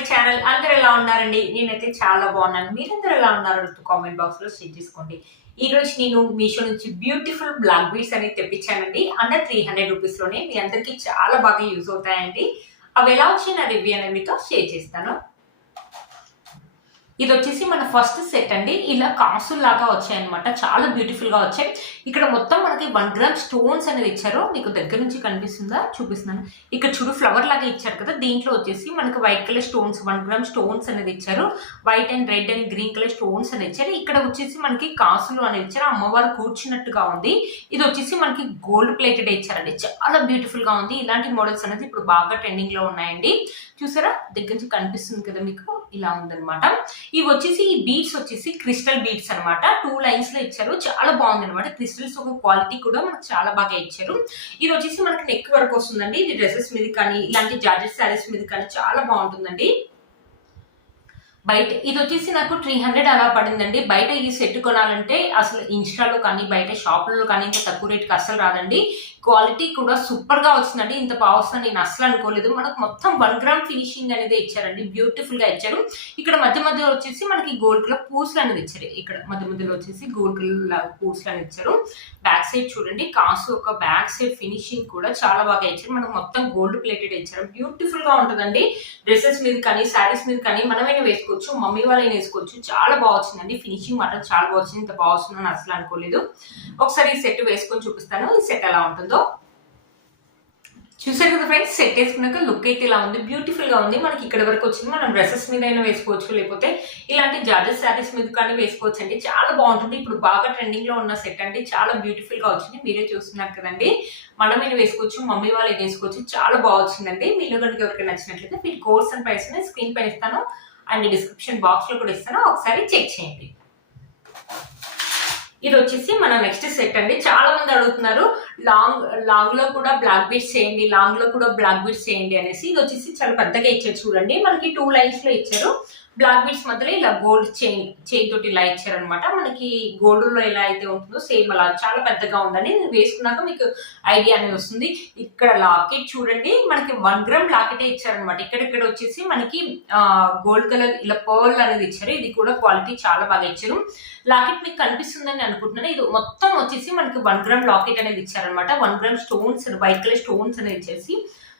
My channel. అందరూ ఎలా ఉన్నారండి? నేనైతే చాలా బాగున్నాను. మీరందరూ ఎలా ఉన్నారు? కామెంట్ బాక్స్ లో షేర్ చేసుకోండి. ఈ రోజు నేను మీషో నుంచి బ్యూటిఫుల్ బ్లాక్ బీడ్స్ అనేది తెప్పించానండి. అండర్ 300 రూపీస్ లోనే. మీ అందరికి చాలా బాగా యూజ్ అవుతాయండి. అవి ఎలా వచ్చి నా రివ్యూ అనేది మీతో షేర్ చేస్తాను. ఇది వచ్చేసి మన ఫస్ట్ సెట్ అండి. ఇలా కాసులు లాగా వచ్చాయన్నమాట. చాలా బ్యూటిఫుల్ గా వచ్చాయి. ఇక్కడ మొత్తం మనకి 1 గ్రామ్ స్టోన్స్ అనేది ఇచ్చారు. మీకు దగ్గర నుంచి కనిపిస్తుందా? చూపిస్తున్నాను. ఇక్కడ చూడు ఫ్లవర్ లాగా ఇచ్చారు కదా. దీంట్లో వచ్చేసి మనకి white colour stones 1 gram stones అనేది ఇచ్చారు. White and red and green colour stones అనేది ఇచ్చారు. ఇక్కడ వచ్చేసి మనకి కాసులు అనేది ఇచ్చారు. అమ్మవారు కూర్చున్నట్టుగా ఉంది. ఇది వచ్చేసి మనకి గోల్డ్ ప్లేటెడ్ ఇచ్చారండి. చాలా బ్యూటిఫుల్ గా ఉంది. ఇలాంటి మోడల్స్ అనేది ఇప్పుడు బాగా ట్రెండింగ్ లో ఉన్నాయండి. చూసారా? దగ్గర నుంచి కనిపిస్తుంది కదా మీకు. ఇలా ఉందన్నమాట. ఇవి వచ్చేసి ఈ బీడ్స్ వచ్చేసి క్రిస్టల్ బీడ్స్ అనమాట. 2 లైన్స్ లో ఇచ్చారు. చాలా బాగుంది అనమాట. క్రిస్టల్స్ ఒక క్వాలిటీ కూడా మనకు చాలా బాగా ఇచ్చారు. ఇది వచ్చేసి మనకి నెక్ వరకు వస్తుందండి. ఇది డ్రెస్సెస్ మీద కానీ ఇలాంటి జార్జెట్ శారీస్ మీద కానీ చాలా బాగుంటుందండి. బయట ఇది వచ్చేసి నాకు 300 అలా పడిందండి. బయట ఈ సెట్ కొనాలంటే అసలు ఇన్స్టాలో కానీ బయట షాపులలో కానీ ఇంత తక్కువ రేట్కి అస్సలు రాదండి. క్వాలిటీ కూడా సూపర్ గా వచ్చిందండి. ఇంత బాగుందని నేను అస్సలు అనుకోలేదు. మనకు మొత్తం 1 గ్రామ్ ఫినిషింగ్ అనేది ఇచ్చారండి. బ్యూటిఫుల్ గా ఇచ్చారు. ఇక్కడ మధ్య మధ్యలో వచ్చేసి మనకి గోల్డ్ కలర్ పూసలు అనేది ఇచ్చారు. ఇక్కడ మధ్య మధ్యలో వచ్చేసి గోల్డ్ కలర్ పూసలు అనేది ఇచ్చారు. బ్యాక్ సైడ్ చూడండి. కాసు ఒక బ్యాక్ సైడ్ ఫినిషింగ్ కూడా చాలా బాగా ఇచ్చారు. మనకు మొత్తం గోల్డ్ ప్లేటెడ్ ఇచ్చారు. బ్యూటిఫుల్ గా ఉంటుందండి. డ్రెస్సెస్ మీద కానీ శారీస్ మీద కానీ మనమైనా వేసుకోవచ్చు, మమ్మీ వాళ్ళైనా వేసుకోవచ్చు. చాలా బాగా వచ్చిందండి. ఫినిషింగ్ మాత్రం చాలా బాగా వచ్చింది. ఇంత బాగా వస్తుందని అసలు అనుకోలేదు. ఒకసారి ఈ సెట్ వేసుకొని చూపిస్తాను. ఈ సెట్ ఎలా ఉంటుందో చూసారు కదా ఫ్రెండ్స్. సెట్ వేసుకున్నాక లుక్ అయితే ఇలా ఉంది. బ్యూటిఫుల్ గా ఉంది. మనకి ఇక్కడ వరకు వచ్చింది. మనం డ్రెస్సెస్ మీద అయినా వేసుకోవచ్చు, లేకపోతే ఇలాంటి జార్జెట్ శారీస్ మీద కానీ వేసుకోవచ్చు అండి. చాలా బాగుంటుంది. ఇప్పుడు బాగా ట్రెండింగ్ లో ఉన్న సెట్ అండి. చాలా బ్యూటిఫుల్ గా వచ్చింది. మీరే చూస్తున్నారు కదండి. మనమైనా వేసుకోవచ్చు, మమ్మీ వాళ్ళు వేసుకోవచ్చు. చాలా బాగా వచ్చిందండి. మీలో కనుక ఎవరికైనా నచ్చినట్లయితే వీటి కోర్స్ అండ్ ప్రైస్ స్క్రీన్ పైన ఇస్తాను అండ్ డిస్క్రిప్షన్ బాక్స్ లో కూడా ఇస్తాను. ఒకసారి చెక్ చేయండి. ఇది వచ్చేసి మన నెక్స్ట్ సెట్ అండి. చాలా మంది అడుగుతున్నారు లాంగ్ లో కూడా బ్లాక్ బీడ్స్ చేయండి, లాంగ్ లో కూడా బ్లాక్ బీడ్స్ చేయండి అనేసి. ఇది వచ్చేసి చాలా పెద్దగా ఇచ్చారు చూడండి. మనకి 2 లైన్స్ లో ఇచ్చారు. బ్లాక్ బీడ్స్ మధ్యలో ఇలా గోల్డ్ చైన్ తోటి ఇలా ఇచ్చారు అనమాట. మనకి గోల్డ్ లో ఎలా అయితే ఉంటుందో సేమ్ అలా చాలా పెద్దగా ఉందండి. నేను వేసుకున్నాక మీకు ఐడియా అనేది వస్తుంది. ఇక్కడ లాకెట్ చూడండి. మనకి 1 గ్రామ్ లాకెటే ఇచ్చారనమాట. ఇక్కడ వచ్చేసి మనకి గోల్డ్ కలర్ ఇలా పర్ల్ అనేది ఇచ్చారు. ఇది కూడా క్వాలిటీ చాలా బాగా ఇచ్చారు. లాకెట్ మీకు కనిపిస్తుందని అనుకుంటున్నాను. ఇది మొత్తం వచ్చేసి మనకి 1 గ్రామ్ లాకెట్ అనేది ఇచ్చారనమాట. 1 gram stones white colour stones అనేది ఇచ్చేసి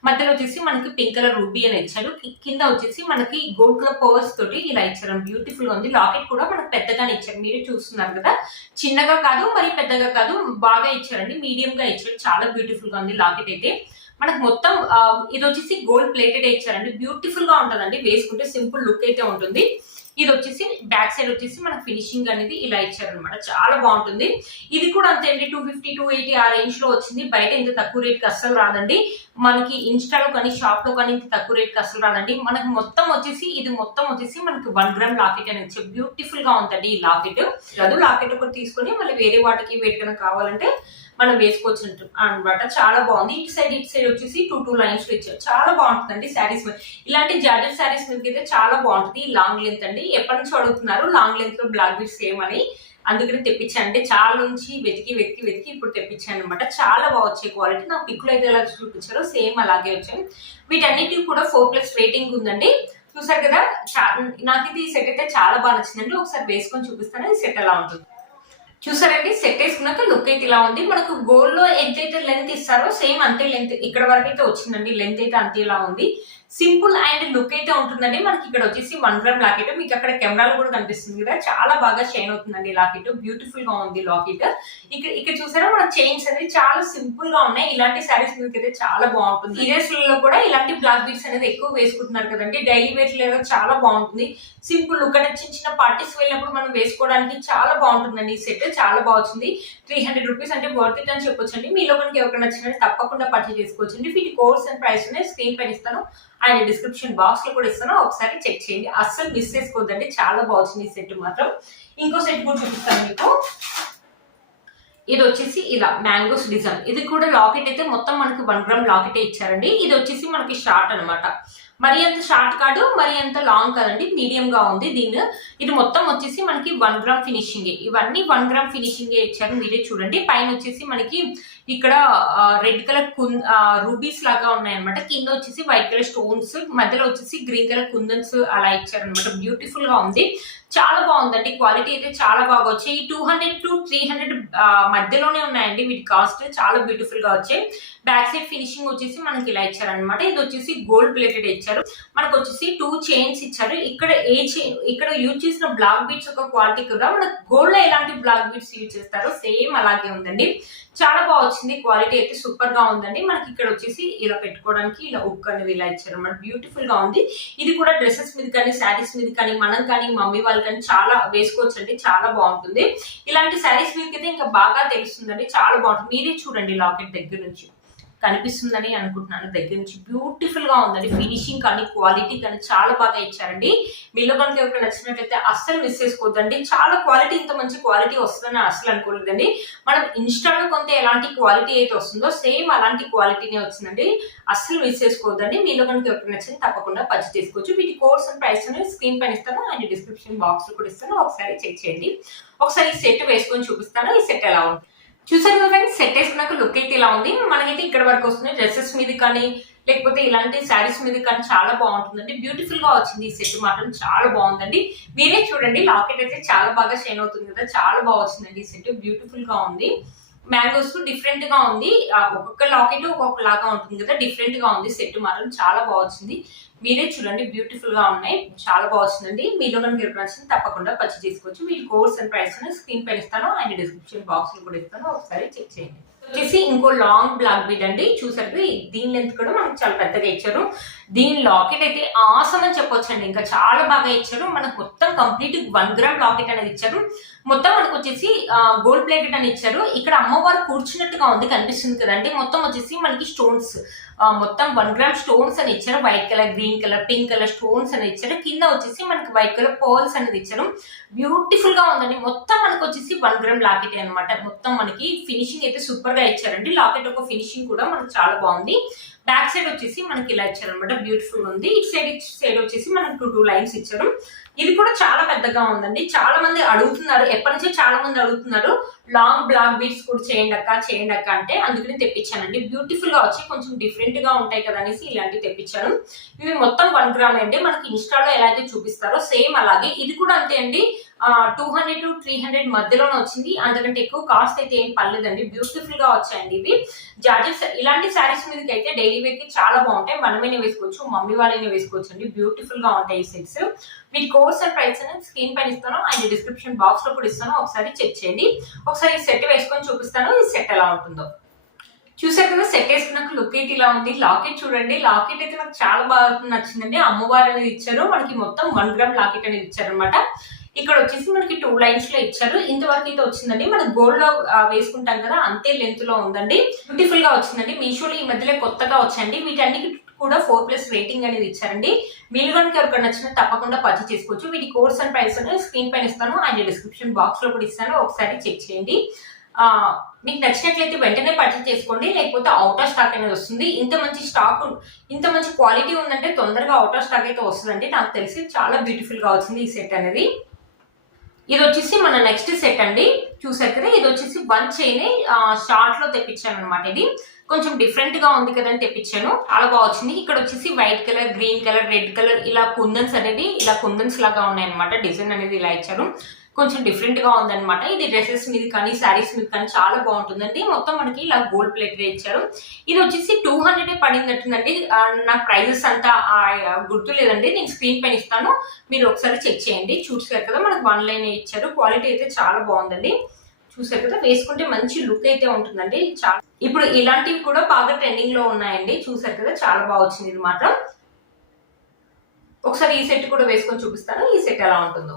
మధ్యలో వచ్చేసి మనకి పింక్ కలర్ రూబీ అని ఇచ్చారు. కింద వచ్చేసి మనకి గోల్డ్ కలర్ పర్ల్స్ తోటి ఇలా ఇచ్చారు. బ్యూటిఫుల్ గా ఉంది. లాకెట్ కూడా మనకు పెద్దగానే ఇచ్చారు. మీరు చూస్తున్నారు కదా. చిన్నగా కాదు మరి పెద్దగా కాదు, బాగా ఇచ్చారండి. మీడియం గా ఇచ్చారు. చాలా బ్యూటిఫుల్ గా ఉంది లాకెట్ అయితే. మనకు మొత్తం ఇది వచ్చేసి గోల్డ్ ప్లేటెడ్ ఇచ్చారండి. బ్యూటిఫుల్ గా ఉంటుందండి. వేసుకుంటే సింపుల్ లుక్ అయితే ఉంటుంది. ఇది వచ్చేసి బ్యాక్ సైడ్ వచ్చేసి మనకు ఫినిషింగ్ అనేది ఇలా ఇచ్చారనమాట. చాలా బాగుంటుంది. ఇది కూడా అంతే అండి. 250 280 ఆ రేంజ్ లో వచ్చింది. బయట ఇంత తక్కువ రేట్ కి అస్సలు రాదండి. మనకి ఇన్స్టాలో కానీ షాప్ లో కానీ ఇంత తక్కువ రేట్ కి అస్సలు రాదండి. మనకి మొత్తం వచ్చేసి ఇది మొత్తం వచ్చేసి మనకి 1 గ్రామ్ లాకెట్ అనేది ఇచ్చారు. బ్యూటిఫుల్ గా ఉందండి ఈ లాకెట్. లాకెట్ ఒకటి తీసుకొని మళ్ళీ వేరే వాటికి వేటికైనా కావాలంటే మనం వేసుకోవచ్చు అనమాట. చాలా బాగుంది. ఇటు సైడ్ వచ్చేసి 2 లైన్స్ లో ఇచ్చారు. చాలా బాగుంటుందండి శారీస్ మీద. ఇలాంటి జార్జెట్ శారీస్ మీద అయితే చాలా బాగుంటుంది. లాంగ్ లెంత్ అండి. ఎప్పటి నుంచి అడుగుతున్నారు లాంగ్ లెంత్ లో బ్లాక్ బీడ్స్ సేమ్ అని. అందుకని తెప్పించానంటే చాలా నుంచి వెతికి ఇప్పుడు తెప్పించాను అనమాట. చాలా బాగా వచ్చే క్వాలిటీ. నా పిక్లో అయితే ఎలా చూపించారో సేమ్ అలాగే వచ్చాయి. వీటన్నిటికి కూడా 4+ రేటింగ్ ఉందండి. చూసారు కదా. నాకు ఇది ఈ సెట్ అయితే చాలా బాగా నచ్చిందండి. ఒకసారి వేసుకొని చూపిస్తాను ఈ సెట్ ఎలా ఉంటుంది. చూసారండి. సెట్ వేసుకున్నాక లుక్ అయితే ఇలా ఉంది. మనకు గోల్డ్ లో ఎంతైతే లెంత్ ఇస్తారో సేమ్ అంతే లెంత్ ఇక్కడ వరకు అయితే వచ్చిందండి. లెంత్ అయితే అంతే ఇలా ఉంది. సింపుల్ అండ్ లుక్ అయితే ఉంటుందండి. మనకి ఇక్కడ వచ్చేసి 1 గ్రామ్ లాకెట్. మీకు అక్కడ కెమెరాలు కూడా కనిపిస్తుంది కదా. చాలా బాగా షైన్ అవుతుందండి లాకెట్. బ్యూటిఫుల్ గా ఉంది లాకెట్. ఇక్కడ చూసారా మన చైన్స్ అనేది చాలా సింపుల్ గా ఉన్నాయి. ఇలాంటి శారీస్ మీకు అయితే చాలా బాగుంటుంది. సీరియస్ లో కూడా ఇలాంటి బ్లాక్ బీడ్స్ అనేది ఎక్కువ వేసుకుంటున్నారు కదండి. డైలీ వేర్ లేదా చాలా బాగుంటుంది. సింపుల్ లుక్ అనేది చిన్న పార్టీస్ వెళ్ళినప్పుడు మనం వేసుకోవడానికి చాలా బాగుంటుందండి. ఈ సెట్ చాలా బాగుంది. 300 రూపీస్ అంటే వర్త్ ఇట్ అని చెప్పొచ్చండి. మీలో మనకి ఎవరికైనా నచ్చినట్టు తప్పకుండా పర్చేజ్ చేసుకోవచ్చండి. వీటి కోర్స్ అండ్ ప్రైస్ స్క్రీన్ పైన ఇస్తాను అండ్ డిస్క్రిప్షన్ బాక్స్ లో కూడా ఇస్తాను. ఒకసారి చెక్ చేయండి. అస్సలు మిస్ చేసుకోవద్దండి. చాలా బాగుంది ఈ సెట్ మాత్రం. ఇంకో సెట్ కూడా చూపిస్తాను మీకు. ఇది వచ్చేసి ఇలా మ్యాంగోస్ డిజైన్. ఇది కూడా లాకెట్ అయితే మొత్తం మనకి 1 గ్రామ్ లాకెటే ఇచ్చారండి. ఇది వచ్చేసి మనకి షార్ట్ అనమాట. మరి అంత షార్ట్ కాదు, మరి అంత లాంగ్ కదండి. మీడియం గా ఉంది. ఇది మొత్తం వచ్చేసి మనకి 1 గ్రామ్ ఫినిషింగ్. ఇవన్నీ 1 గ్రామ్ ఫినిషింగ్ ఇచ్చారు. మీరే చూడండి. పైన వచ్చేసి మనకి ఇక్కడ రెడ్ కలర్ రూబీస్ లాగా ఉన్నాయన్నమాట. కింద వచ్చేసి వైట్ కలర్ స్టోన్స్, మధ్యలో వచ్చేసి గ్రీన్ కలర్ కుందన్స్ అలా ఇచ్చారనమాట. బ్యూటిఫుల్ గా ఉంది, చాలా బాగుందండి. క్వాలిటీ అయితే చాలా బాగా వచ్చాయి. 200 to 300 మధ్యలోనే ఉన్నాయండి వీటి కాస్ట్. చాలా బ్యూటిఫుల్ గా వచ్చాయి. బ్యాక్ సైడ్ ఫినిషింగ్ వచ్చేసి మనకి ఇలా ఇచ్చారనమాట. ఇది వచ్చేసి గోల్డ్ ప్లేటెడ్ ఇచ్చారు. మనకు వచ్చేసి 2 చైన్స్ ఇచ్చారు. ఇక్కడ యూజ్ చేసిన బ్లాక్ బీడ్స్ ఒక క్వాలిటీ కూడా మనకు గోల్డ్ లో ఎలాంటి బ్లాక్ బీడ్స్ యూజ్ చేస్తారో సేమ్ అలాగే ఉందండి. చాలా బాగా వచ్చింది. క్వాలిటీ అయితే సూపర్ గా ఉందండి. మనకి ఇక్కడ వచ్చేసి ఇలా పెట్టుకోవడానికి ఇలా ఉక్ అనేది ఇలా ఇచ్చారు అన్నమాట. బ్యూటిఫుల్ గా ఉంది. ఇది కూడా డ్రెస్సెస్ మీద కానీ శారీస్ మీద కానీ మనం కానీ మమ్మీ వాళ్ళు కానీ చాలా వేసుకోవచ్చు అండి. చాలా బాగుంటుంది. ఇలాంటి శారీస్ మీదకి అయితే ఇంకా బాగా తెలుస్తుందండి. చాలా బాగుంటుంది. మీరే చూడండి లాకెట్ దగ్గర నుంచి కనిపిస్తుందని అనుకుంటున్నాను. దగ్గర నుంచి బ్యూటిఫుల్ గా ఉందండి. ఫినిషింగ్ కానీ క్వాలిటీ కానీ చాలా బాగా ఇచ్చారండి. మీలో కనుక ఎవరికి నచ్చినట్లయితే అస్సలు మిస్ చేసుకోవద్దండి. చాలా క్వాలిటీ, ఇంత మంచి క్వాలిటీ వస్తుందని అస్సలు అనుకోలేదండి. మనం ఇన్స్టాలో కొంత ఎలాంటి క్వాలిటీ అయితే వస్తుందో సేమ్ అలాంటి క్వాలిటీనే వచ్చిందండి. అస్సలు మిస్ చేసుకోవద్దండి. మీలో కనుక ఎవరికి నచ్చింది తప్పకుండా పర్చేస్ చేసుకోవచ్చు. వీటి కోర్స్ అండ్ ప్రైస్ స్క్రీన్ పైన ఇస్తాను అండ్ డిస్క్రిప్షన్ బాక్స్ లో కూడా ఇస్తాను. ఒకసారి చెక్ చేయండి. ఒకసారి ఈ సెట్ వేసుకొని చూపిస్తాను. ఈ సెట్ ఎలా ఉంది చూసారు కదా ఫ్రెండ్స్. సెట్ వేసుకున్నాక లుక్ అయితే ఇలా ఉంది. మనకైతే ఇక్కడ వరకు వస్తుంది. డ్రెస్సెస్ మీద కానీ లేకపోతే ఇలాంటి శారీస్ మీద కానీ చాలా బాగుంటుందండి. బ్యూటిఫుల్ గా వచ్చింది ఈ సెట్ మాత్రం. చాలా బాగుందండి. మీరే చూడండి. లాకెట్ అయితే చాలా బాగా షైన్ అవుతుంది కదా. చాలా బాగా వచ్చిందండి ఈ సెట్. బ్యూటిఫుల్ గా ఉంది. మ్యాంగోస్ డిఫరెంట్ గా ఉంది. ఒక్కొక్క లాకెట్ ఒక్కొక్క లాగా ఉంటుంది కదా. డిఫరెంట్ గా ఉంది సెట్ మాత్రం. చాలా బాగా వచ్చింది. మీరే చూడండి. బ్యూటిఫుల్ గా ఉన్నాయి. చాలా బాగా వచ్చిందండి. మీలో కనుక ఎవరికి నచ్చింది తప్పకుండా పర్చేస్ చేసుకోవచ్చు. వీటి కోర్స్ అండ్ ప్రైస్ స్క్రీన్ పైన ఇస్తాను అండ్ డిస్క్రిప్షన్ బాక్స్ లో కూడా ఇస్తాను. ఒకసారి చెక్ చేయండి. వచ్చేసి ఇంకో లాంగ్ బ్లాక్ బీడ్ అండి. చూసారు దీని లెంత్ కూడా మనకు చాలా పెద్దగా ఇచ్చారు. దీని లాకెట్ అయితే ఆసమ్ అని చెప్పొచ్చండి. ఇంకా చాలా బాగా ఇచ్చారు. మనకు మొత్తం కంప్లీట్ 1 గ్రామ్ లాకెట్ అనేది ఇచ్చారు. మొత్తం మనకు వచ్చేసి గోల్డ్ ప్లేటెడ్ అని ఇచ్చారు. ఇక్కడ అమ్మవారు కూర్చున్నట్టుగా ఉంది, కనిపిస్తుంది కదండి. మొత్తం వచ్చేసి మనకి స్టోన్స్ మొత్తం 1 గ్రామ్ స్టోన్స్ అని ఇచ్చారు. White colour, green colour, pink colour stones అని ఇచ్చారు. కింద వచ్చేసి మనకి వైట్ కలర్ పర్ల్స్ అనేది ఇచ్చారు. బ్యూటిఫుల్ గా ఉందండి. మొత్తం మనకు వచ్చేసి 1 గ్రామ్ లాకెట్ అనమాట. మొత్తం మనకి ఫినిషింగ్ అయితే సూపర్ గా ఇచ్చారండి. లాకెట్ ఒక ఫినిషింగ్ కూడా మనకు చాలా బాగుంది. బ్యాక్ సైడ్ వచ్చేసి మనకి ఇలా ఇచ్చారు అనమాట. బ్యూటిఫుల్ ఉంది. ఇటు సైడ్ వచ్చేసి మనకి 2 లైన్స్ ఇచ్చారు. ఇది కూడా చాలా పెద్దగా ఉందండి. చాలా మంది అడుగుతున్నారు, ఎప్పటి నుంచో చాలా మంది అడుగుతున్నారు లాంగ్ బ్లాక్ బీడ్స్ కూడా చేయండి అక్క అంటే అందుకని తెప్పించానండి. బ్యూటిఫుల్ గా వచ్చి కొంచెం డిఫరెంట్ గా ఉంటాయి కదా అనేసి ఇలాంటివి తెప్పించాను. ఇవి మొత్తం 1 గ్రామ్ అండి. మనకి ఇన్స్టాలో ఎలా అయితే చూపిస్తారో సేమ్ అలాగే ఇది కూడా అంతే అండి. 200 to 300 మధ్యలోనే వచ్చింది. అంతకంటే ఎక్కువ కాస్ట్ అయితే ఏం పర్లేదండి. బ్యూటిఫుల్ గా వచ్చాయండి ఇవి. జార్జెస్ ఇలాంటి శారీస్ మీదకి అయితే డైలీ వేర్ కి చాలా బాగుంటాయి. మనమేనే వేసుకోవచ్చు, మమ్మీ వాళ్ళనే వేసుకోవచ్చు అండి. బ్యూటిఫుల్ గా ఉంటాయి ఈ సెట్స్. వీటి కోర్స్ అండ్ ప్రైస్ అనేది స్క్రీన్ పైన ఇస్తాను అండ్ డిస్క్రిప్షన్ బాక్స్ లో కూడా ఇస్తాను. ఒకసారి చెక్ చేయండి. ఒకసారి ఈ సెట్ వేసుకొని చూపిస్తాను ఈ సెట్ ఎలా ఉంటుందో. చూసారు కదా. సెట్ వేసుకున్నాక లుక్ అయితే ఇలా ఉంది. లాకెట్ చూడండి. లాకెట్ అయితే నాకు చాలా బాగా నచ్చిందండి. అమ్మవారు అనేది ఇచ్చారు. మనకి మొత్తం 1 గ్రామ్ లాకెట్ అనేది ఇచ్చారు అనమాట. ఇక్కడ వచ్చేసి మనకి 2 లైన్స్ లో ఇచ్చారు. ఇంతవరకు అయితే వచ్చిందండి. మనం గోల్డ్ లో వేసుకుంటాం కదా అంతే లెంత్ లో ఉందండి. బ్యూటిఫుల్ గా వచ్చిందండి. మీషోలో ఈ మధ్యలో కొత్తగా వచ్చాయండి. వీటన్నిటి కూడా 4+ రేటింగ్ అనేది ఇచ్చారండి. మీరు కనుక ఎవరికైనా నచ్చినా తప్పకుండా పర్చేస్ చేసుకోవచ్చు. వీటి కోర్స్ అండ్ ప్రైస్ అనేది స్క్రీన్ పైన ఇస్తాను అండ్ డిస్క్రిప్షన్ బాక్స్ లో కూడా ఇస్తాను. ఒకసారి చెక్ చేయండి. మీకు నచ్చినట్లయితే వెంటనే పర్చేస్ చేసుకోండి. లేకపోతే అవుట్ ఆఫ్ స్టాక్ అనేది వస్తుంది. ఇంత మంచి క్వాలిటీ ఉందంటే తొందరగా అవుట్ ఆఫ్ స్టాక్ అయితే వస్తుందండి. నాకు తెలిసి చాలా బ్యూటిఫుల్ గా వచ్చింది ఈ సెట్ అనేది. ఇది వచ్చేసి మన నెక్స్ట్ సెట్ అండి. చూసారు కదా. ఇది వచ్చేసి 1 చైన్ షార్ట్ లో తెప్పించాను అనమాట. ఇది కొంచెం డిఫరెంట్ గా ఉంది కదని తెప్పించాను. చాలా బాగా వచ్చింది. ఇక్కడ వచ్చేసి white colour, green colour, red colour ఇలా కుందన్స్ లాగా ఉన్నాయన్నమాట. డిజైన్ అనేది ఇలా ఇచ్చారు. కొంచెం డిఫరెంట్ గా ఉందన్నమాట. ఇది డ్రెస్సెస్ మీద కానీ శారీస్ మీద కానీ చాలా బాగుంటుందండి. మొత్తం మనకి ఇలా గోల్డ్ ప్లేట్ ఇచ్చారు. ఇది వచ్చేసి 200 పడిందట్టుందండి. నాకు ప్రైజెస్ అంతా గుర్తు లేదండి. నేను స్క్రీన్ పైన ఇస్తాను, మీరు ఒకసారి చెక్ చేయండి. చూసారు కదా. మనకు 1 లైన్ ఇచ్చారు. క్వాలిటీ అయితే చాలా బాగుందండి. చూసారు కదా. వేసుకుంటే మంచి లుక్ అయితే ఉంటుందండి. ఇప్పుడు ఇలాంటివి కూడా బాగా ట్రెండింగ్ లో ఉన్నాయండి. చూసారు కదా. చాలా బాగా వచ్చింది ఇది మాత్రం. ఒకసారి ఈ సెట్ కూడా వేసుకొని చూపిస్తాను ఈ సెట్ ఎలా ఉంటుందో.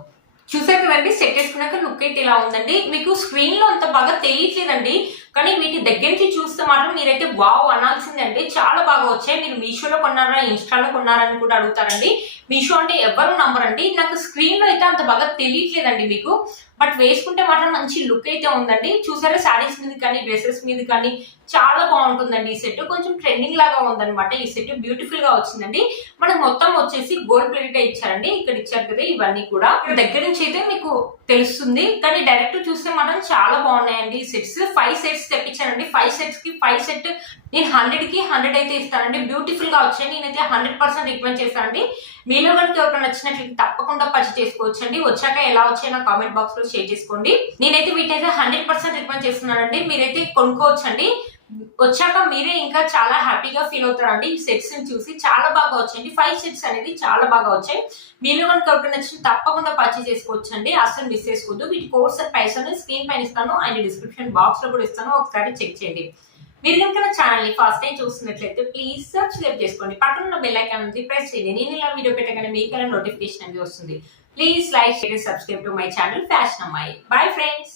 చూసారు కదండి. సెట్ వేసుకున్నాక లుక్ అయితే ఇలా ఉందండి. మీకు స్క్రీన్ లో అంత బాగా తెలియట్లేదండి, కానీ వీటి దగ్గర నుంచి చూస్తే మాత్రం మీరైతే వావ్ అనాల్సిందండి. చాలా బాగా వచ్చాయి. మీరు మీషోలో కొన్నారా, ఇన్స్టాలో కొన్నారా అని కూడా అడుగుతారండి. మీషో అంటే ఎవరు నమ్మరండి. నాకు స్క్రీన్ లో అయితే అంత బాగా తెలియట్లేదండి మీకు, బట్ వేసుకుంటే మాత్రం మంచి లుక్ అయితే ఉందండి. చూసారా. శారీస్ మీద కానీ డ్రెస్సెస్ మీద కానీ చాలా బాగుంటుందండి ఈ సెట్. కొంచెం ట్రెండింగ్ లాగా ఉందన్నమాట ఈ సెట్. బ్యూటిఫుల్ గా వచ్చిందండి. మనకు మొత్తం వచ్చేసి గోల్డ్ ప్లేట్ ఇచ్చారండి. ఇక్కడ ఇచ్చారు కదా. ఇవన్నీ కూడా దగ్గర నుంచి అయితే మీకు తెలుస్తుంది, కానీ డైరెక్ట్ చూస్తే మాత్రం చాలా బాగున్నాయండి ఈ సెట్స్. 5 సెట్స్ సెట్స్ తెప్పించానండి. 5 సెట్స్ కి 5 సెట్ నేను 100కి 100 అయితే ఇస్తానండి. బ్యూటిఫుల్ గా వచ్చాయి. నేనైతే 100% రికమెండ్ చేస్తానండి. మీలో కనుక ఎవరికైనా నచ్చినట్లయితే తప్పకుండా పర్చేస్ చేసుకోవచ్చండి. వచ్చాక ఎలా వచ్చాయో నా కామెంట్ బాక్స్ లో షేర్ చేసుకోండి. నేనైతే వీటినైతే 100% రికమెండ్ చేస్తున్నానండి. మీరైతే కొనుక్కోవచ్చండి. వచ్చాక మీరే ఇంకా చాలా హ్యాపీగా ఫీల్ అవుతారండి. ఈ సెట్స్ ని చూసి చాలా బాగా వచ్చాయండి. 5 సెట్స్ అనేది చాలా బాగా వచ్చాయి. మీలో కనుక ఎవరికైనా నచ్చిన తప్పకుండా పర్చేస్ చేసుకోవచ్చండి. అసలు మిస్ చేసుకోవద్దు. వీటి కోర్స్ ప్రైస్ అనేది స్క్రీన్ పైన ఇస్తాను అండ్ డిస్క్రిప్షన్ బాక్స్ లో కూడా ఇస్తాను. ఒకసారి చెక్ చేయండి. మీరు కనుక నా ఛానల్ ని ఫస్ట్ టైం చూస్తున్నట్లయితే ప్లీజ్ సబ్స్క్రైబ్ చేసుకోండి. పక్కన ఉన్న బెల్ ఐకాన్ ఉంది ప్రెస్ చేయండి. నేను ఇలా వీడియో పెట్టగానే మీకు నోటిఫికేషన్ అనేది వస్తుంది. Please like share subscribe to my channel fashion అమ్మాయి. Bye friends.